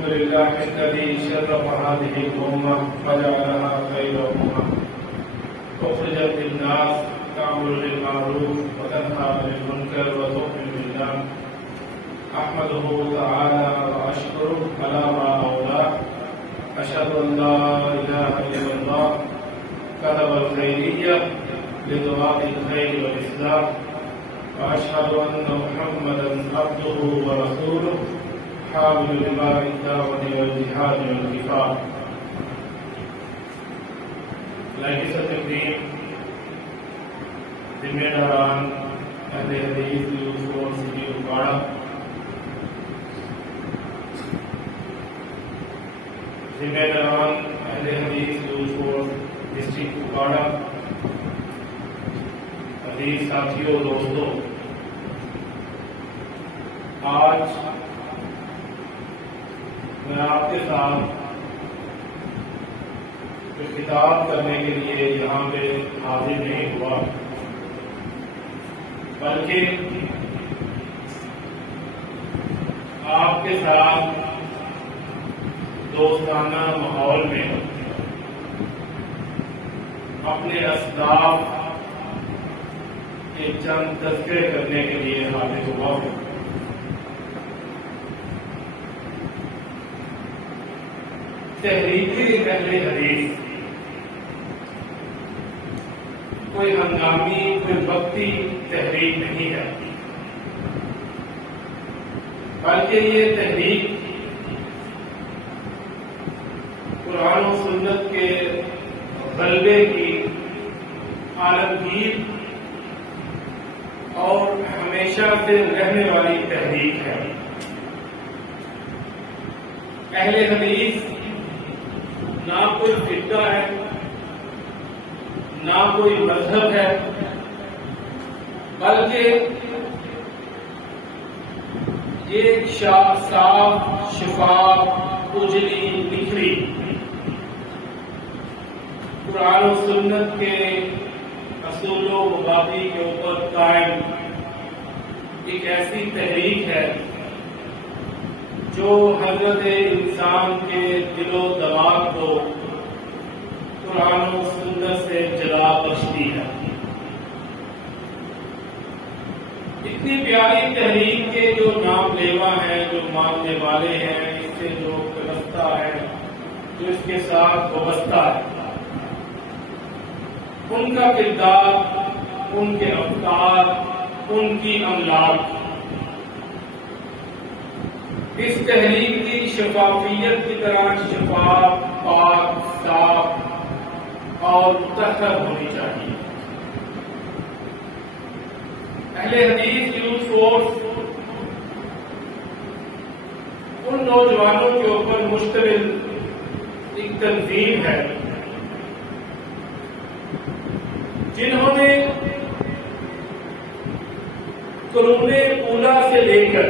الحمد لله الذي شرف هذه الأمة وجعلها خير أمة أخرجت للناس تأمر بالمعروف وتنهى عن المنكر وتؤمن بالله أحمده تعالى وأشكره على ما أولاه أشهد أن لا إله إلا الله كتب الخيرية لدعاء الخير والإصلاح وأشهد أن محمدا عبده ورسوله حامل لواء الدعوة والجهاد والكفاح. Ladies and gentlemen, ذمہ داران اہل حدیث یوسف سٹی اکاڑا، ذمہ داران اہل حدیث یوسف ڈسٹرکٹ اکاڑا، حدیث ساتھیوں دوستوں، آج میں آپ کے ساتھ خطاب کرنے کے لیے یہاں پہ حاضر نہیں ہوا، بلکہ آپ کے ساتھ دوستانہ ماحول میں اپنے اسباب کے چند تذکرے کرنے کے لیے حاضر ہوا ہوں۔ تحریک اہل حدیث کوئی ہنگامی کوئی وقتی تحریک نہیں ہے، بلکہ یہ تحریک قرآن و سنت کے غلبے کی عالمگیر اور ہمیشہ سے رہنے والی تحریک ہے۔ اہل حدیث نہ کوئی فرقہ ہے، نہ کوئی مذہب ہے، بلکہ یہ صاف شفاف اجلی نکھری قرآن و سنت کے اصول و مبادی کے اوپر قائم ایک ایسی تحریک ہے جو حضرت انسان کے دل و دماغ کو قرآن و سنت سے جلا بخشتی ہے۔ اتنی پیاری تحریک کے جو نام لیوا ہیں، جو ماننے والے ہیں، اس سے جو وابستہ ہے، جو اس کے ساتھ وابستہ ہے، ان کا کردار، ان کے افکار، ان کی املاک اس تحریک کی شفافیت کی طرح شفاف، پاک، صاف اور مطہر ہونی چاہیے۔ اہل حدیث یوتھ فورس ان نوجوانوں کے اوپر مشتمل ایک تنظیم ہے جنہوں نے قرون اولیٰ سے لے کر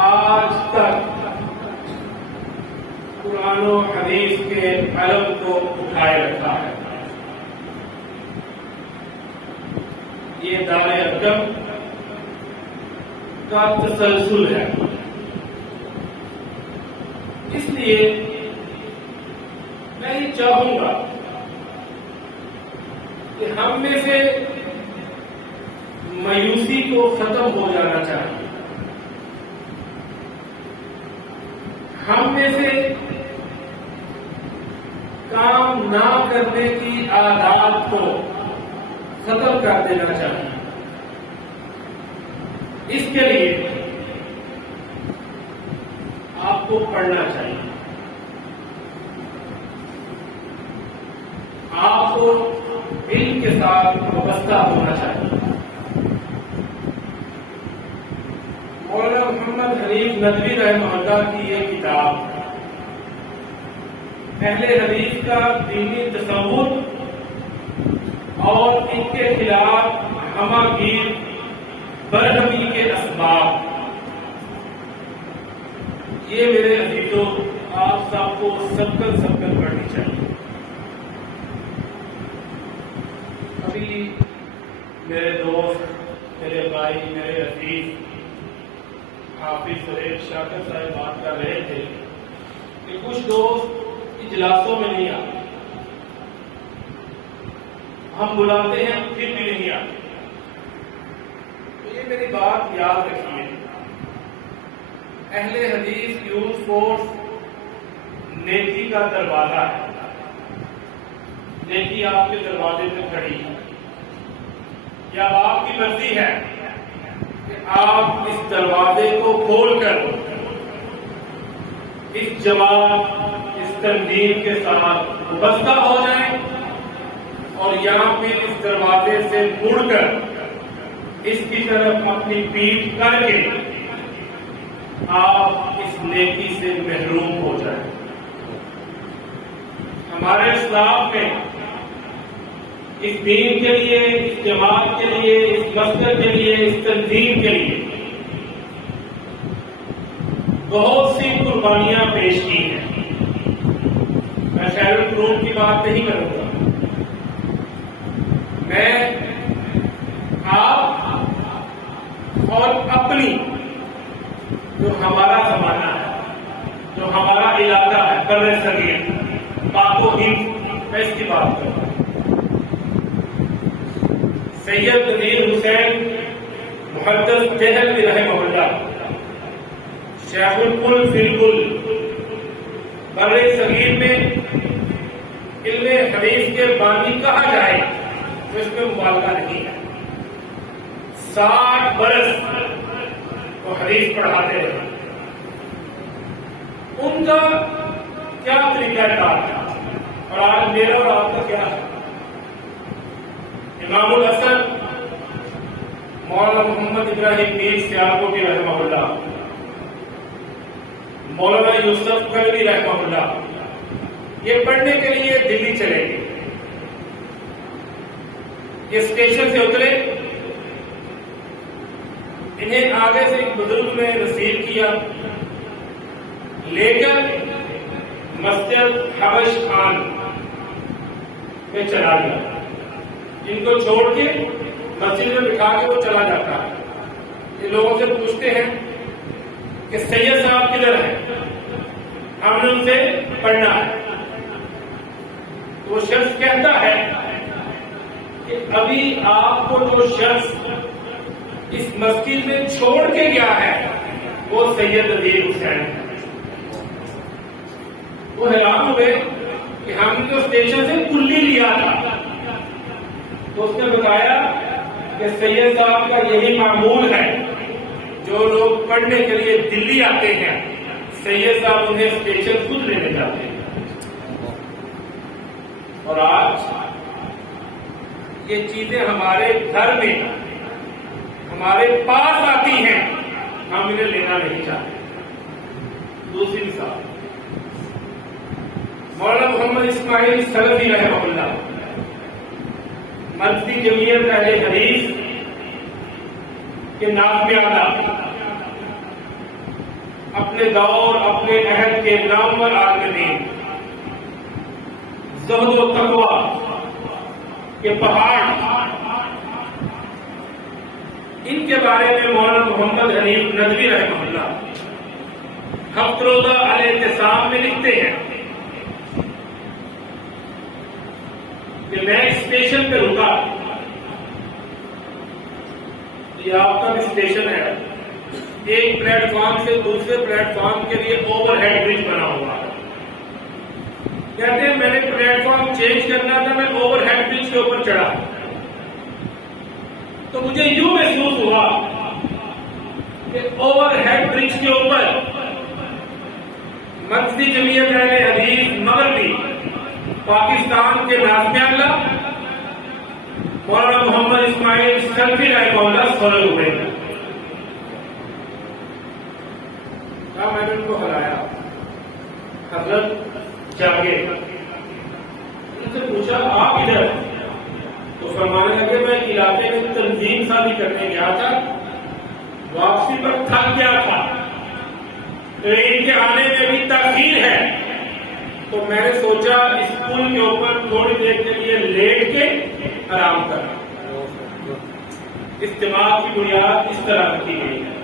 آج تک قرآن و حدیث کے علم کو اٹھائے رکھا ہے۔ یہ دار ارقم کا تسلسل ہے۔ اس لیے میں یہ چاہوں گا کہ ہم میں سے مایوسی کو ختم ہو جانا چاہیے، ہم میں سے کام نہ کرنے کی عادات کو ختم کر دینا چاہیے۔ اس کے لیے آپ کو پڑھنا چاہیے، آپ کو علم کے ساتھ وابستہ ہونا چاہیے۔ مولانا محمد حنیف ندوی رحمہ اللہ کی یہ کتاب اہل حدیث کا دینی تصور اور ان کے خلاف ہمہ گیر برہمی کے اسباب، یہ میرے عزیزوں آپ سب کو سبکل پڑھنی چاہیے۔ ابھی میرے دوست، میرے بھائی، میرے عزیز حافظ سہیل شاکر صاحب بات کر رہے تھے کہ کچھ دوست اجلاسوں میں نہیں آتے، ہم بلاتے ہیں پھر بھی نہیں آتے. تو یہ میری بات یاد رکھیے، اہل حدیث یوتھ فورس نیکی کا دروازہ ہے. نیکی آپ کے دروازے پہ کھڑی ہے، یا آپ کی مرضی ہے کہ آپ اس دروازے کو کھول کر اس جماعت، اس تنظیم کے ساتھ وابستہ ہو جائیں، اور یہاں پہ اس دروازے سے مڑ کر اس کی طرف اپنی پیٹھ کر کے آپ اس نیکی سے محروم ہو جائیں. ہمارے اسلام میں اس دین کے لیے، اس جماعت کے لیے، اس مسجد کے لیے، اس تنظیم کے لیے بہت سی قربانیاں پیش کی ہیں. میں خیر القرون کی بات نہیں کروں گا، میں آپ اور اپنی جو ہمارا زمانہ ہے، جو ہمارا علاقہ ہے برِ صغیر پاک و ہند، میں اس کی بات کروں گا. سید نذیر حسین محدث دہلوی رحمہ اللہ، شیخ الکل فی الکل، برِ صغیر میں علم حدیث کے بانی کہا جائے تو اس میں مبالغہ نہیں ہے. 60 برس وہ حدیث پڑھاتے رہے. ان کا کیا طریقہ کار تھا اور آج میرا اور آپ کا کیا ہے؟ امام الحسن مولانا محمد ابراہیم میر سیالکوٹی رحمہ اللہ، مولانا یوسف قلوی رحمہ اللہ، یہ پڑھنے کے لیے دلی چلے گئے. یہ اسٹیشن سے اترے، انہیں آگے سے ایک بزرگ نے رسیو کیا، لے کر مسجد حبش خان میں چلا گیا. ان کو چھوڑ کے مسجد میں بٹھا کے وہ چلا جاتا ہے. یہ لوگوں سے پوچھتے ہیں کہ سید صاحب کدھر ہیں، ہم نے ان سے پڑھنا ہے. وہ شخص کہتا ہے کہ ابھی آپ کو جو شخص اس مسجد میں چھوڑ کے گیا ہے وہ سید نذیر حسین ہے. وہ حیران ہوئے کہ ہم نے تو اسٹیشن سے کلی لیا تھا. تو اس نے بتایا کہ سید صاحب کا یہی معمول ہے، جو لوگ پڑھنے کے لیے دلی آتے ہیں سید صاحب انہیں اسٹیشن خود لینے جاتے ہیں. اور آج یہ چیزیں ہمارے گھر میں ہمارے پاس آتی ہیں، ہم انہیں لینا نہیں چاہتے. دوسری مثال مولانا محمد اسماعیل سلفی رحمہ اللہ، مرکزی جمعیت اہل حدیث کے نام آدھا، اپنے دور اپنے عہد کے نامور عالم دین، زہد و تقوی کے پہاڑ، ان کے بارے میں مولانا محمد حنیف ندوی رحمہ اللہ ہفت روزہ الاعتصام میں لکھتے ہیں کہ میں اسٹیشن پہ رکا. یہ آپ کا بھی اسٹیشن ہے، ایک پلیٹ فارم سے دوسرے پلیٹ فارم کے لیے اوور ہیڈ برج بنا ہوا ہے. کہتے ہیں میں نے پلیٹ فارم چینج کرنا تھا، میں اوور ہیڈ برج کے اوپر چڑھا تو مجھے یوں محسوس ہوا کہ اوور ہیڈ برج کے اوپر مرکزی جمعیت اہل حدیث مغربی پاکستان کے ناظم اللہ مولانا محمد اسماعیل سلفی رحمہ اللہ سولے ہوئے ہیں. کہا میں نے ان کو ہلایا، حضرت جاگے. ان سے پوچھا آپ ادھر؟ تو فرمانے لگے میں علاقے میں تنظیم سازی کرنے گیا تھا، واپسی پر تھک گیا تھا، ٹرین کے آنے میں بھی تاخیر ہے، تو میں نے سوچا اس پل کے اوپر تھوڑی دیر کے لیے لیٹ کے آرام کرنا. اجتماع کی بنیاد اس طرح رکھی گئی ہے.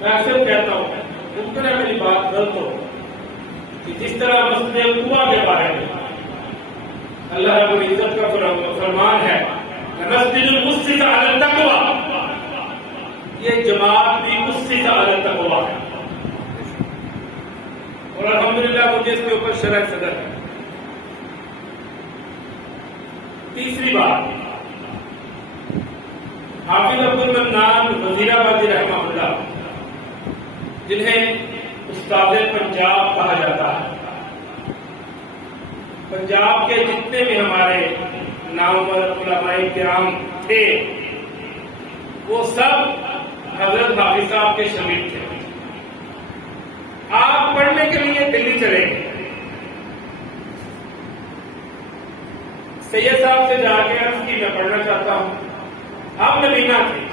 میں اکثر کہتا ہوں ممکن ہے میری بات غلط ہو کہ جس طرح مسجد قباء کے بارے میں اللہ رب العزت کا فرمان ہے مسجد اسست علی التقوی، یہ جماعت بھی اسست علی التقوی ہے، اور الحمدللہ مجھے اس کے اوپر شرح صدر ہے۔ تیسری بات، حافظ عبد المنان وزیر آبادی رحمہ اللہ، جنہیں استاد پنجاب کہا جاتا ہے، پنجاب کے جتنے بھی ہمارے نامور علماء کرام تھے وہ سب حضرت حافظ صاحب کے شاگرد تھے۔ آپ پڑھنے کے لیے دلی چلے گئے، سید صاحب سے جا کے عرض کی میں پڑھنا چاہتا ہوں، آپ مدینہ تھے،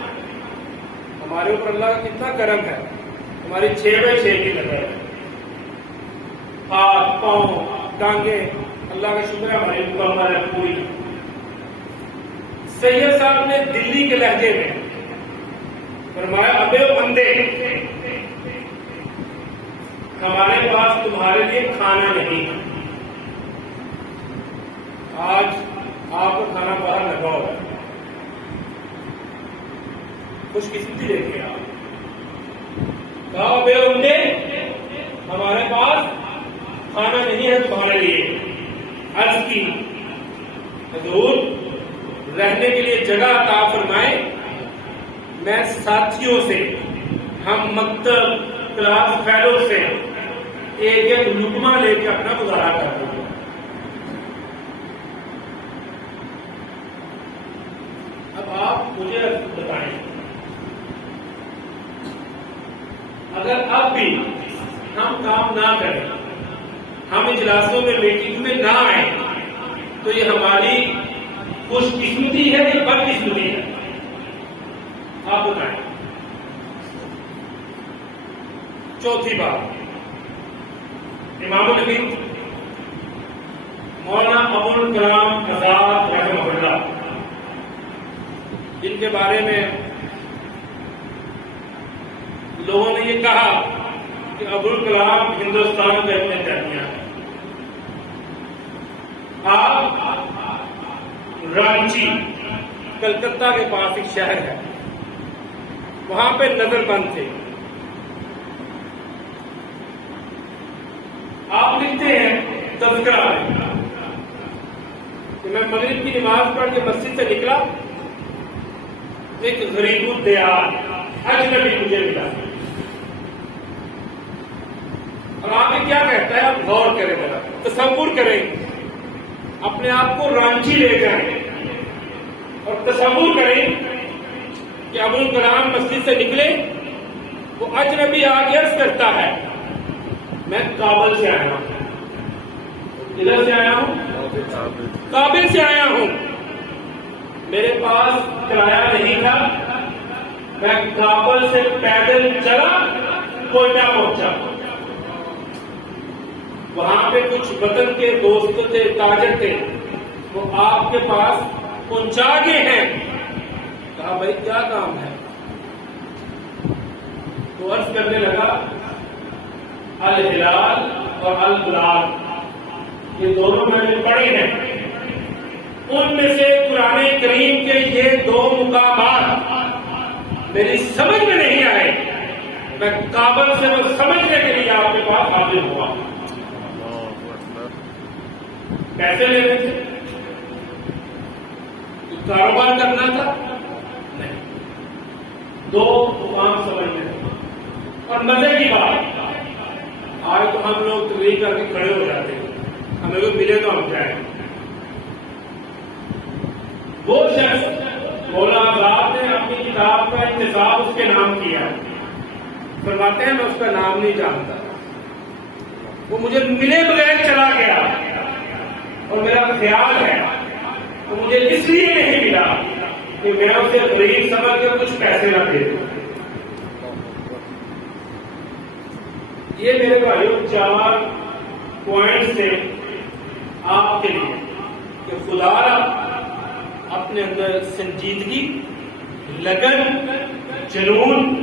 ہمارے اوپر اللہ کا کتنا کرم ہے، ہماری 6x6 کی نظر ہے، ہاتھ پاؤں ٹانگیں اللہ کا شکر ہے ہماری مکمل ہے پوری۔ سید صاحب نے دلی کے لہجے میں فرمایا ابے بندے، ہمارے پاس تمہارے لیے کھانا نہیں ہے، آج آپ کو کھانا باہر لگا ہوگا، خوش قسمتی دیکھیں آپ، کہا ابے بندے ہمارے پاس کھانا نہیں ہے تمہارے لیے۔ عرض کی حضور رہنے کے لیے جگہ عطا فرمائے، میں ساتھیوں سے، ہم مکتب کلاس فیلو سے ایک ایک لقمہ لے کے اپنا گزارا کرتے ہیں۔ اب آپ مجھے بتائیں، اگر اب بھی ہم کام نہ کریں، ہم اجلاسوں میں میٹنگ میں نہ آئیں، تو یہ ہماری خوش قسمتی ہے یا بد قسمتی ہے؟ آپ بتائیں۔ چوتھی بات، امام الحدیث مولانا ابو الکلام آزاد رحمہ اللہ، جن کے بارے میں لوگوں نے یہ کہا کہ ابو الکلام ہندوستان کے اپنے درمیان ہیں۔ آپ رانچی کلکتہ کے پاس ایک شہر ہے، وہاں پہ نظر بند تھے، آپ لکھتے ہیں تذکرہ میں کہ میں مغرب کی نماز پڑھ کے مسجد سے نکلا، ایک غریب الدیار اجنبی مجھے ملا، اور آپ کیا کہتا ہے، آپ غور کریں، ذرا تصور کریں، اپنے آپ کو رانچی لے جائیں اور تصور کریں کہ ابو الکلام مسجد سے نکلے، وہ اجنبی آگے عرض کرتا ہے میں کابل سے آیا ہوں، کدھر سے آیا ہوں؟ کابل سے آیا ہوں، میرے پاس کرایہ نہیں تھا، میں کابل سے پیدل چلا کوئٹہ پہنچا، وہاں پہ کچھ وطن کے دوست تھے، تاجر تھے، وہ آپ کے پاس پہنچا گئے ہیں، کہا بھائی کیا کام ہے؟ تو عرض کرنے لگا الہلال اور البلاد، یہ دونوں میں نے پڑھی ہیں، ان میں سے قرآن کریم کے یہ دو مقامات میری سمجھ میں نہیں آئے، میں کابل سے وہ سمجھنے کے لیے آپ کے پاس حاضر ہوا۔ پیسے لینے تھے؟ کاروبار کرنا تھا؟ نہیں، دو مقام سمجھنے تھے۔ اور مزے کی بات، آج تو ہم لوگ تقریر کر کے کھڑے ہو جاتے ہیں، ہمیں کوئی ملے تو ہم جائیں۔ وہ شخص مولانا آزاد نے اپنی کتاب کا انتخاب اس کے نام کیا، فرماتے ہیں میں اس کا نام نہیں جانتا، وہ مجھے ملے بغیر چلا گیا، اور میرا خیال ہے وہ مجھے اس لیے نہیں ملا کہ میں اسے غریب سمجھ کے کچھ پیسے نہ دے دوں۔ یہ میرے بھائیوں 4 پوائنٹس تھے آپ کے لیے کہ خدا اپنے اندر سنجیدگی، لگن، جنون،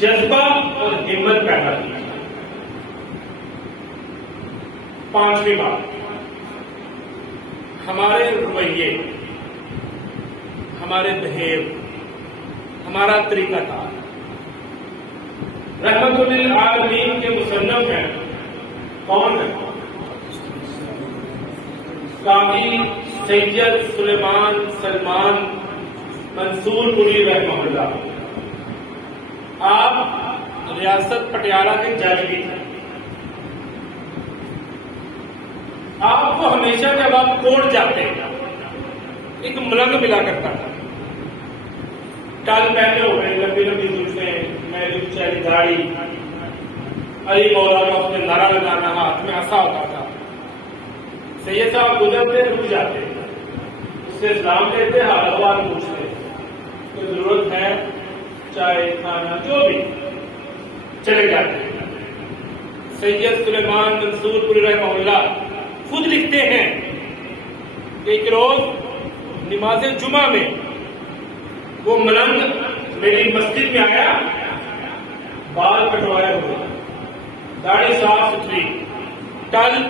جذبہ اور ہمت پیدا کی. پانچویں بات، ہمارے رویے، ہمارے بہیو، ہمارا طریقہ کار. رحمت للعالمین کے مصنف ہیں، کون ہے؟ قاضی سید سلیمان سلمان منصور پوری رحمہ اللہ. آپ ریاست پٹیالہ کے جج بھی تھے. آپ کو ہمیشہ جب آپ کورٹ جاتے ایک ملنگ ملا کرتا تھا، ٹال پہنے ہوئے، لمبی لمبی زلفیں، میلی چہری داڑھی، علی مولا کا اس نے نعرہ لگانا، ہاتھ میں عصا ہوتا تھا. سید صاحب گزرتے رک جاتے، اس سے سلام لیتے، حال احوال پوچھتے، کوئی ضرورت ہے، چائے کھانا جو بھی، چلے جاتے. سید سلیمان منصور پوری رحمہ اللہ خود لکھتے ہیں کہ ایک روز نماز جمعہ میں وہ ملنگ میری مسجد میں آیا، بال کٹوائے ہوئے، داڑھی صاف ستھری، ٹل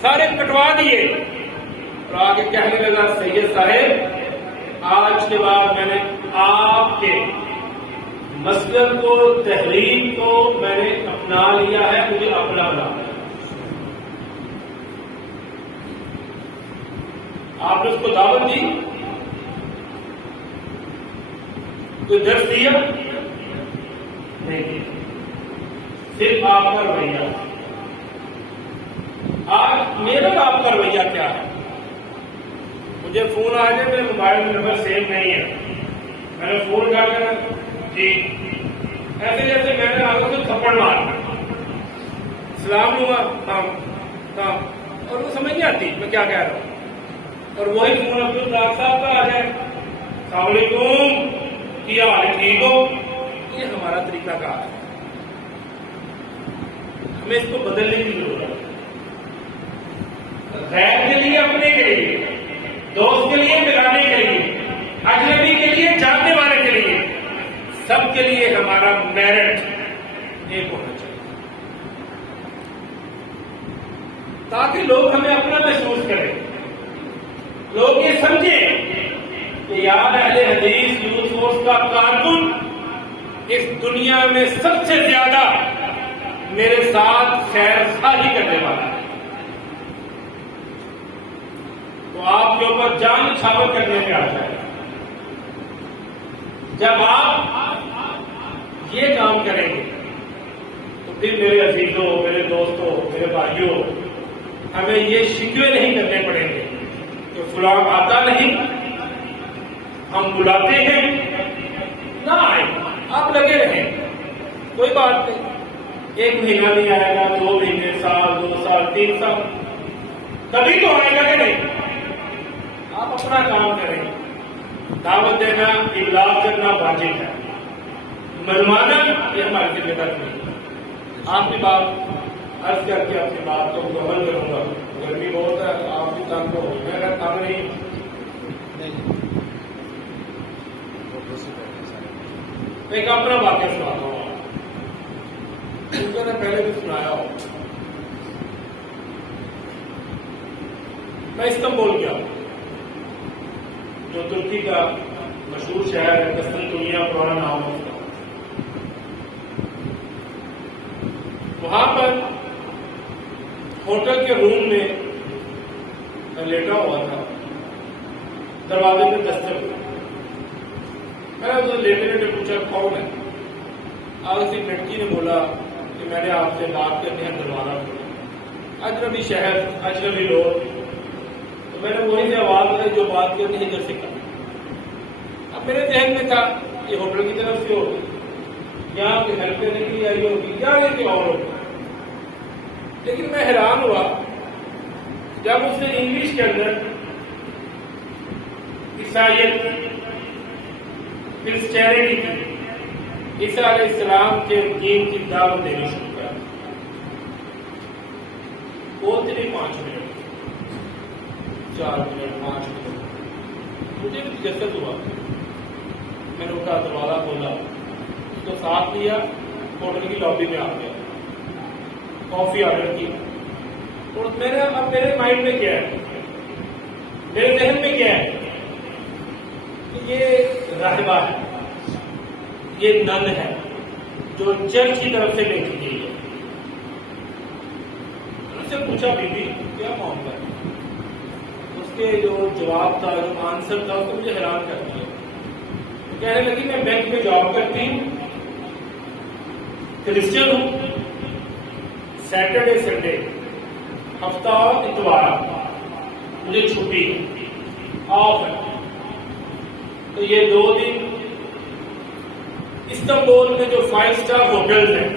سارے کٹوا دیے، اور آگے کہنے لگا، سید صاحب آج کے بعد میں نے آپ کے مسلک کو، تحریر کو میں نے اپنا لیا ہے، مجھے اپنا بنا. آپ نے اس کو دعوت دی، کوئی درس دیا نہیں، صرف آپ کا رویہ. آج میرا آپ کا رویہ کیا ہے؟ مجھے فون آ جائے، میرے موبائل میں نمبر سیو نہیں ہے، میں نے فون کر کر جی ایسے جیسے میں نے آگے سے تھپڑ مارا، سلام لوں گا کام، اور وہ سمجھ نہیں آتی میں کیا کہہ رہا ہوں. اور وہی فون عبدالرزاق صاحب کا آ جائے، السلام علیکم، کیا حال ہے، ٹھیک ہو. یہ ہمارا طریقہ کار ہے، ہمیں اس کو بدلنے کی ضرورت ہے. غیر کے لیے، اپنے کے لیے، دوست کے لیے، ملانے کے لیے، اجنبی کے لیے، جاننے والے کے لیے، سب کے لیے ہمارا میرٹ ایک ہونا چاہیے، تاکہ لوگ ہمیں اپنا محسوس کریں، لوگ یہ سمجھیں کہ یار اہل حدیث یوتھ فورس کا کارکن اس دنیا میں سب سے زیادہ میرے ساتھ خیر خواہی کرنے والا ہے. تو آپ کے اوپر جان نچھاور کرنے میں آ جائے. جب آپ یہ کام کریں گے تو پھر میرے عزیزوں، میرے دوستوں، میرے بھائیوں، ہمیں یہ شکوے نہیں کرنے پڑیں گے کہ فلاں آتا نہیں، ہم بلاتے ہیں، نہ آئے، آپ لگے رہیں، کوئی بات نہیں. ایک مہینہ نہیں آئے گا، 2 مہینے، سال، 2 سال، 3 سال، کبھی تو آئے گا کہ نہیں. آپ اپنا کام کریں، دعوت دینا، ابلاغ کرنا واجب ہے، منوانا یہ ہماری ذمہ داری نہیں. آپ کی بات عرض کر کے اپنی بات کو مکمل کروں گا. گرمی بہت ہے، آپ بھی تنگ ہو، میں اگر تنگ نہیں. ایک اپنا واقعہ سناتا ہوں، نے پہلے بھی سنایا ہو. میں استنبول گیا، جو ترکی کا مشہور شہر ہے، قسطنطنیہ پرانا نام ہے اس کا. وہاں پر ہوٹل کے روم میں لیٹا ہوا تھا، دروازے پہ دستک ہوئی. میں نے اسے لیٹے لیٹے پوچھا کون ہے. آگے سے لڑکی نے بولا کہ میں نے آپ سے بات کرنی ہے، دروازہ کھولا. اجنبی شہر، اجنبی لوگ، تو میں نے وہیں سے آواز دی جو بات کرنی ہے ادھر سے کر. اب میرے ذہن میں تھا یہ ہوٹل کی طرف سے ہوگی، یہاں کوئی ہیلپ کرنے کے لیے آئی ہوگی، یا یہ کوئی اور ہوگی. لیکن میں حیران ہوا جب اس نے انگلش کے اندر عیسائیت، کرسچینٹی کی، عیسیٰ علیہ السلام کے دین کی دعوت دینی شروع کیا. بولتے نہیں 5 منٹ، 4 منٹ، 5 منٹ، مجھے بھی تجسس ہوا. میں نے اٹھا، دروازہ کھولا، اس کو ساتھ لیا, ہوٹل کی لابی میں آ گیا, کافی آرڈر کی. اور میرے مائنڈ میں کیا ہے, میرے ذہن میں کیا ہے کہ یہ راہبہ ہے, یہ نن ہے جو چرچ کی طرف سے بھیجی گئی ہے. اس سے پوچھا بی بی کیا معاملہ ہے. اس کے جو جواب تھا, جو آنسر تھا, اس کو مجھے حیران کر دیا. کہنے لگی میں بینک میں جاب کرتی ہوں, کرسچن ہوں, سیٹرڈے سنڈے ہفتہ اتوار مجھے چھٹی آف ہے. تو یہ 2 دن استنبول میں جو 5 اسٹار ہوٹلز ہیں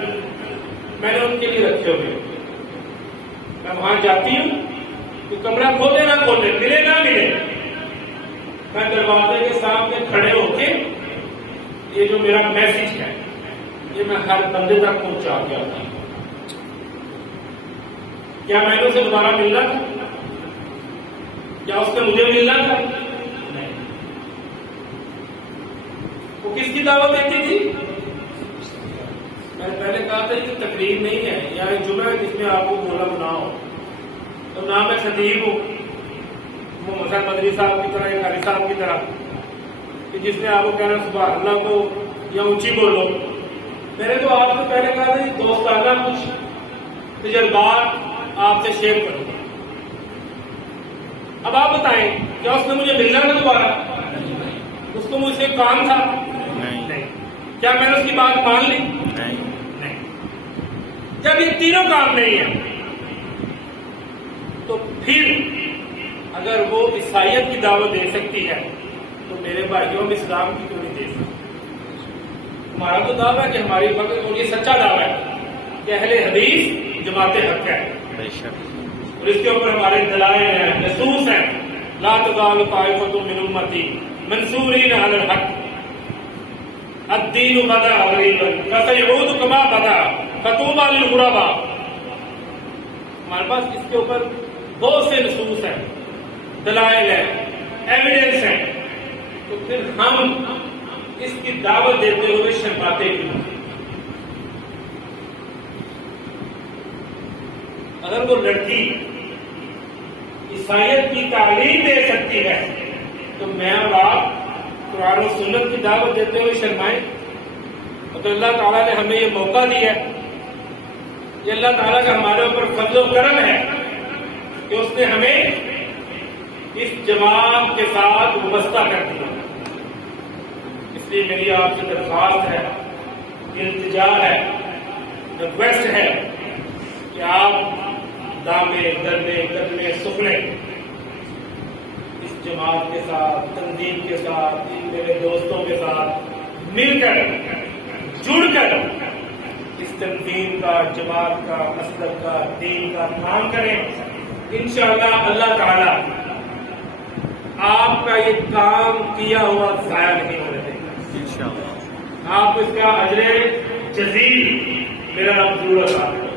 میں نے ان کے لیے رکھے ہوئے. میں وہاں جاتی ہوں, تو کمرہ کھولے نہ کھولے, ملے نہ ملے, میں دروازے کے سامنے کھڑے ہو کے یہ جو میرا میسج ہے یہ میں ہر بندے تک پہنچا کے آتا ہوں. کیا میں نے اسے دوبارہ ملنا تھا؟ کیا اس نے مجھے ملنا تھا؟ نہیں. وہ کس کی دعوت دیتی تھی؟ میں نے پہلے کہا تھا یہ تقریر نہیں ہے یا ایک جمعہ ہے جس میں آپ کو بولا گنا ہو. تو نہ میں خطیب ہوں وہ مسعد مدنی صاحب کی طرح یا قاری صاحب کی طرح کہ جس نے آپ کو کہنا سبحان اللہ کو یا اونچی بولو. میں نے تو آپ سے پہلے کہا تھا کہ دوستانہ کچھ تجربات آپ سے شیئر کروں گا. اب آپ بتائیں کیا اس نے مجھے ملنا تھا دوبارہ؟ اس کو مجھ سے کام تھا؟ نہیں. کیا میں نے اس کی بات مان لی؟ نہیں. جب یہ تینوں کام نہیں ہے تو پھر اگر وہ عیسائیت کی دعوت دے سکتی ہے تو میرے بھائیوں میں اسلام کی کیوں نہیں دے سکتی؟ ہمارا تو دعویٰ ہے کہ ہماری وقت, اور یہ سچا دعویٰ ہے کہ اہل حدیث جماعت حق ہے, اور اس کے اوپر ہمارے دلائل ہیں, نصوص ہیں. لا تزال طائفۃ من امتی منصورین علی الحق الدین بدا غریبا فسیعود کما بدا فطوبی للغرباء. ہمارے پاس اس کے اوپر بہت سے نصوص ہیں, دلائل ہیں, ایویڈنس ہیں. تو پھر ہم اس کی دعوت دیتے ہوئے شرماتے کیوں؟ اگر وہ لڑکی عیسائیت کی تعلیم دے سکتی ہے تو میں اور آپ قرآن و سنت کی دعوت دیتے ہوئے شرمائیں؟ تو اللہ تعالیٰ نے ہمیں یہ موقع دیا ہے, یہ اللہ تعالیٰ کا ہمارے اوپر فضل و کرم ہے کہ اس نے ہمیں اس جماعت کے ساتھ وابستہ کر دیا. اس لیے میری آپ سے درخواست ہے, التجا ہے, ریکویسٹ ہے کہ آپ دامے درمے قدمے سکھنے اس جماعت کے ساتھ, تنظیم کے ساتھ, ان میرے دوستوں کے ساتھ مل کر, جڑ کر اس تنظیم کا, جماعت کا, مسلک کا, دین کا کام کریں. انشاءاللہ اللہ تعالیٰ آپ کا یہ کام کیا ہوا ضائع نہیں ہونے دے گا. انشاءاللہ آپ اس کا اجر جزیل میرا رب ضرور عطا کرے.